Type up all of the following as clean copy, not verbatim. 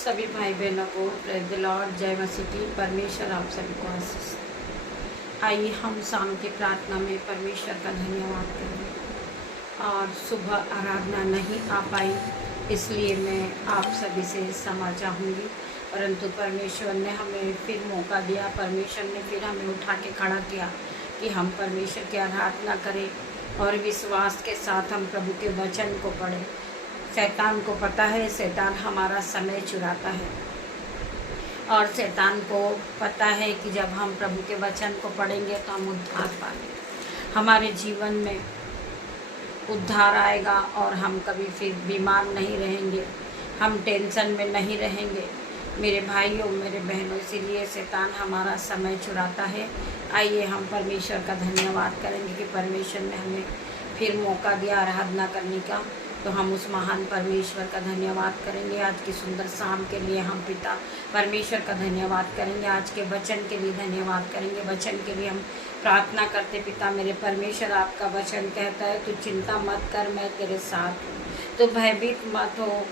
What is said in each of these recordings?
सभी भाई बहनों को प्रेज द लॉर्ड, जय मसीह की। परमेश्वर आप सभी को आशीष। आइए हम शाम की प्रार्थना में परमेश्वर का धन्यवाद करें। और सुबह आराधना नहीं आ पाई, इसलिए मैं आप सभी से क्षमा चाहूँगी, परंतु परमेश्वर ने हमें फिर मौका दिया। परमेश्वर ने फिर हमें उठा के खड़ा किया कि हम परमेश्वर की आराधना करें और विश्वास के साथ हम प्रभु के वचन को पढ़ें। शैतान को पता है शैतान हमारा समय चुराता है, और शैतान को पता है कि जब हम प्रभु के वचन को पढ़ेंगे तो हम उद्धार पाएंगे, हमारे जीवन में उद्धार आएगा और हम कभी फिर बीमार नहीं रहेंगे, हम टेंशन में नहीं रहेंगे। मेरे भाइयों, मेरे बहनों, इसीलिए शैतान हमारा समय चुराता है। आइए हम परमेश्वर का धन्यवाद करेंगे कि परमेश्वर ने हमें फिर मौका दिया आराधना करने का, तो हम उस महान परमेश्वर का धन्यवाद करेंगे। आज की सुंदर शाम के लिए हम पिता परमेश्वर का धन्यवाद करेंगे, आज के वचन के लिए धन्यवाद करेंगे। वचन के लिए हम प्रार्थना करते। पिता मेरे परमेश्वर, आपका वचन कहता है तू चिंता मत कर, मैं तेरे साथ हूँ, तो भयभीत मत हो,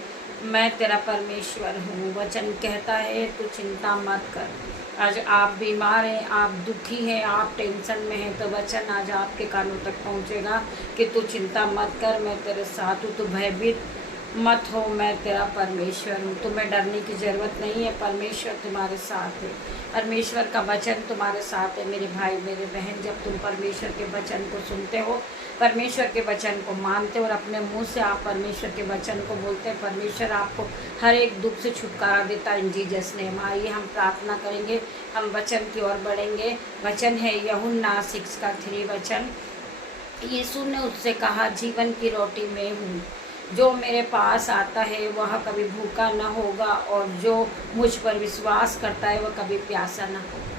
मैं तेरा परमेश्वर हूँ। वचन कहता है तू चिंता मत कर। आज आप बीमार हैं, आप दुखी हैं, आप टेंशन में हैं, तो वचन आज आपके कानों तक पहुँचेगा कि तू चिंता मत कर, मैं तेरे साथ हूँ, तू भयभीत मत हो, मैं तेरा परमेश्वर हूँ। तुम्हें डरने की ज़रूरत नहीं है, परमेश्वर तुम्हारे साथ है, परमेश्वर का वचन तुम्हारे साथ है। मेरे भाई, मेरे बहन, जब तुम परमेश्वर के वचन को सुनते हो, परमेश्वर के वचन को मानते हो और अपने मुंह से आप परमेश्वर के वचन को बोलते हैं, परमेश्वर आपको हर एक दुख से छुटकारा देता है। इन जीसस नेम आइए हम प्रार्थना करेंगे, हम वचन की ओर बढ़ेंगे। वचन है यूहन्ना 6:3 वचन। यीशु ने उससे कहा, जीवन की रोटी मैं हूँ, जो मेरे पास आता है वह कभी भूखा न होगा, और जो मुझ पर विश्वास करता है वह कभी प्यासा न होगा।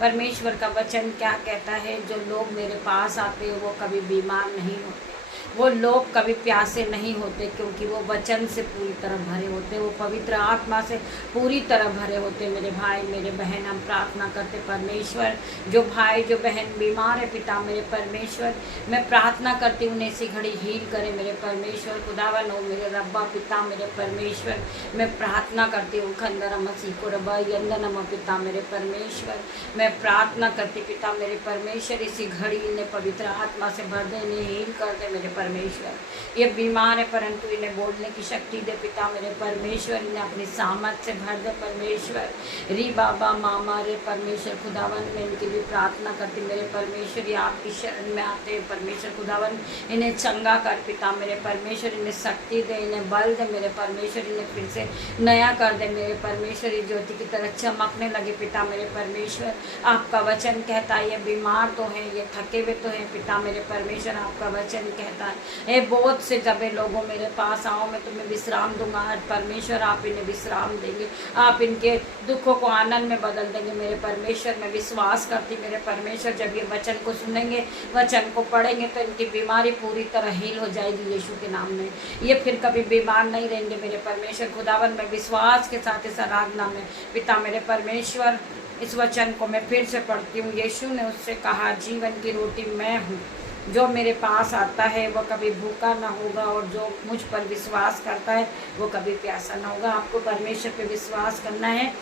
परमेश्वर का वचन क्या कहता है? जो लोग मेरे पास आते हैं वो कभी बीमार नहीं होते, वो लोग कभी प्यासे नहीं होते, क्योंकि वो वचन से पूरी तरह भरे होते, वो पवित्र आत्मा से पूरी तरह भरे होते। मेरे भाई, मेरे बहन, हम प्रार्थना करते, परमेश्वर जो भाई जो बहन बीमार है, पिता मेरे परमेश्वर, मैं प्रार्थना करती हूँ उन्हें इसी घड़ी हील करे। मेरे परमेश्वर खुदावन हो, मेरे रब्बा पिता मेरे परमेश्वर, मैं प्रार्थना करती हूँ खंदर मसीह को रब्बा यंदनम पिता मेरे परमेश्वर, मैं प्रार्थना करती पिता मेरे परमेश्वर, इसी घड़ी इन्हें पवित्र आत्मा से भर दे, इन्हें हील कर दे। मेरे परमेश्वर ये बीमार है, परंतु इन्हें बोलने की शक्ति दे पिता मेरे परमेश्वर, इन्हें अपनी सामर्थ से भर दे परमेश्वर। री बाबा मामा रे परमेश्वर खुदावन, मैं इनके लिए प्रार्थना करती मेरे परमेश्वर, ये आपकी शरण में आते हैं परमेश्वर खुदावन, इन्हें चंगा कर पिता मेरे परमेश्वर, इन्हें शक्ति दे, इन्हें बल दे मेरे परमेश्वर, इन्हें फिर से नया कर दे मेरे परमेश्वर, ये ज्योति की तरह चमकने लगे पिता मेरे परमेश्वर। आपका वचन कहता है ये बीमार तो हैं, ये थके हुए तो हैं पिता मेरे परमेश्वर, आपका वचन कहता है बहुत से दबे लोगों मेरे पास आओ, मैं तुम्हें विश्राम दूंगा। आज परमेश्वर आप इन्हें विश्राम देंगे, आप इनके दुखों को आनंद में बदल देंगे मेरे परमेश्वर। मैं विश्वास करती मेरे परमेश्वर, जब ये वचन को सुनेंगे, वचन को पढ़ेंगे, तो इनकी बीमारी पूरी तरह हील हो जाएगी यीशु के नाम में। ये फिर कभी बीमार नहीं रहेंगे मेरे परमेश्वर खुदावन। मैं विश्वास के साथ इस आराधना में पिता मेरे परमेश्वर, इस वचन को मैं फिर से पढ़ती हूँ। यीशु ने उससे कहा, जीवन की रोटी मैं हूँ, जो मेरे पास आता है वह कभी भूखा ना होगा, और जो मुझ पर विश्वास करता है वो कभी प्यासा ना होगा। आपको परमेश्वर पे विश्वास करना है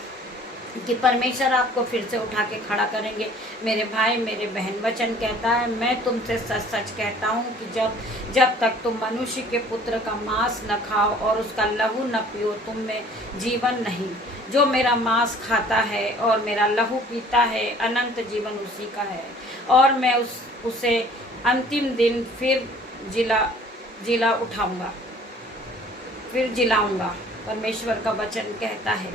कि परमेश्वर आपको फिर से उठा के खड़ा करेंगे। मेरे भाई, मेरे बहन, वचन कहता है, मैं तुमसे सच सच कहता हूँ कि जब तक तुम मनुष्य के पुत्र का मांस न खाओ और उसका लहू न पियो, तुम में जीवन नहीं। जो मेरा मांस खाता है और मेरा लहू पीता है, अनंत जीवन उसी का है, और मैं उसे अंतिम दिन फिर जिला उठाऊंगा, फिर जिलाऊंगा। परमेश्वर का वचन कहता है,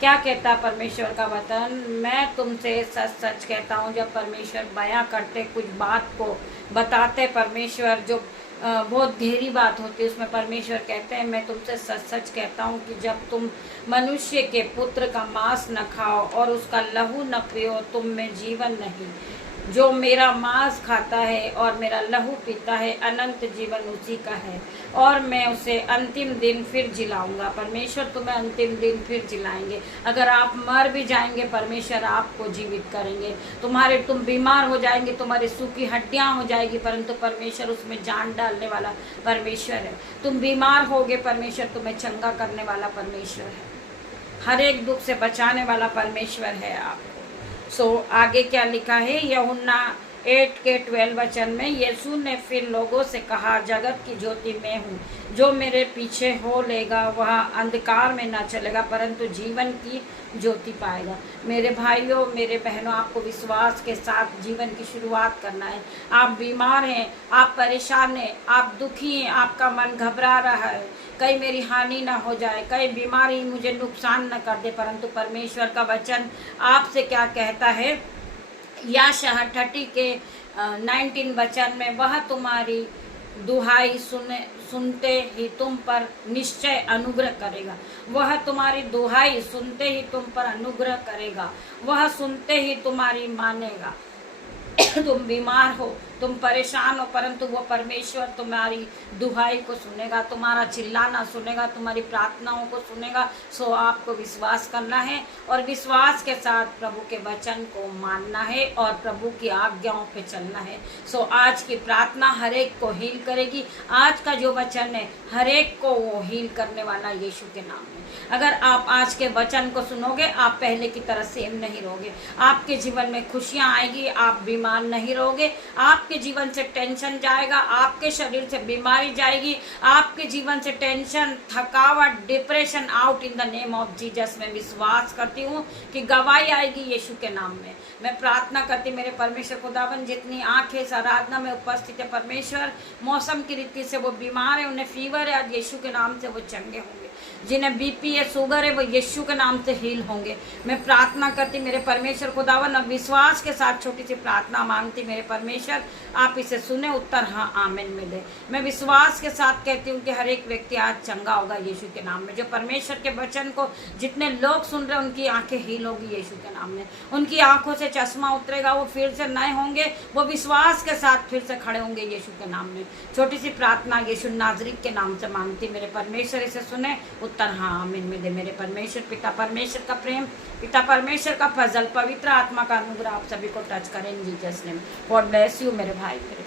क्या कहता परमेश्वर का वचन? मैं तुमसे सच सच कहता हूँ। जब परमेश्वर बयां करते, कुछ बात को बताते परमेश्वर, जो बहुत गहरी बात होती है, उसमें परमेश्वर कहते हैं, मैं तुमसे सच सच कहता हूँ कि जब तुम मनुष्य के पुत्र का मांस न खाओ और उसका लहू न पियो, तुम में जीवन नहीं। जो मेरा मांस खाता है और मेरा लहू पीता है, अनंत जीवन उसी का है, और मैं उसे अंतिम दिन फिर जिलाऊंगा। परमेश्वर तुम्हें अंतिम दिन फिर जिलाएंगे। अगर आप मर भी जाएंगे, परमेश्वर आपको जीवित करेंगे। तुम बीमार हो जाएंगे, तुम्हारी सूखी हड्डियां हो जाएगी, परंतु परमेश्वर उसमें जान डालने वाला परमेश्वर है। तुम बीमार होगे, परमेश्वर तुम्हें चंगा करने वाला परमेश्वर है। हर एक दुख से बचाने वाला परमेश्वर है आपको। सो आगे क्या लिखा है यूहन्ना 8 के 12 वचन में, यीशु ने फिर लोगों से कहा, जगत की ज्योति मैं हूँ, जो मेरे पीछे हो लेगा वह अंधकार में न चलेगा परंतु जीवन की ज्योति पाएगा। मेरे भाइयों मेरे बहनों, आपको विश्वास के साथ जीवन की शुरुआत करना है। आप बीमार हैं, आप परेशान हैं, आप दुखी हैं, आपका मन घबरा रहा है, कहीं मेरी हानि ना हो जाए, कहीं बीमारी मुझे नुकसान न कर दे, परंतु परमेश्वर का वचन आपसे क्या कहता है, यशायाह 30 के 19 वचन में, वह तुम्हारी दुहाई सुनते ही तुम पर निश्चय अनुग्रह करेगा। वह तुम्हारी दुहाई सुनते ही तुम पर अनुग्रह करेगा, वह सुनते ही तुम्हारी मानेगा। तुम बीमार हो, तुम परेशान हो, परंतु वो परमेश्वर तुम्हारी दुहाई को सुनेगा, तुम्हारा चिल्लाना सुनेगा, तुम्हारी प्रार्थनाओं को सुनेगा। सो आपको विश्वास करना है और विश्वास के साथ प्रभु के वचन को मानना है और प्रभु की आज्ञाओं पे चलना है। सो आज की प्रार्थना हर एक को हील करेगी। आज का जो वचन है हर एक को वो हील करने वाला यीशु के नाम में। अगर आप आज के वचन को सुनोगे, आप पहले की तरह सेम नहीं रहोगे, आपके जीवन में खुशियां आएगी, आप बीमार नहीं रहोगे, आपके जीवन से टेंशन जाएगा, आपके शरीर से बीमारी जाएगी, आपके जीवन से टेंशन, थकावट, depression out in the name of Jesus. मैं विश्वास करती हूँ कि गवाही आएगी यीशु के नाम में। मैं प्रार्थना करती मेरे परमेश्वर खुदावन, जितनी आंखें इस आराधना में उपस्थित है परमेश्वर, मौसम की रीति से वो बीमार है, उन्हें फीवर है, आज यीशु के नाम से वो चंगे होंगे। जिन्हें बीपी है, शुगर है, वो यीशु के नाम से हील होंगे। मैं प्रार्थना करती मेरे परमेश्वर खुदावन, अब विश्वास के साथ छोटी सी प्रार्थना मांगती मेरे परमेश्वर, आप इसे सुने, उत्तर हाँ आमीन में दे। मैं विश्वास के साथ कहती हूँ कि हर एक व्यक्ति आज चंगा होगा यीशु के नाम में। जो परमेश्वर के वचन को जितने लोग सुन रहे हैं उनकी आंखें हील होगी यीशु के नाम में, उनकी आंखों से चश्मा उतरेगा, वो फिर से नए होंगे, वो विश्वास के साथ फिर से खड़े होंगे यीशु के नाम में। छोटी सी प्रार्थना यीशु नाजरीत के नाम से मांगती मेरे परमेश्वर, इसे सुने, उत्तर हाँ आमीन में दे। मेरे परमेश्वर पिता परमेश्वर का प्रेम, पिता परमेश्वर का फजल, पवित्र आत्मा का अनुग्रह आप सभी को टच करें इन Jesus name. God bless you मेरे भाई मेरे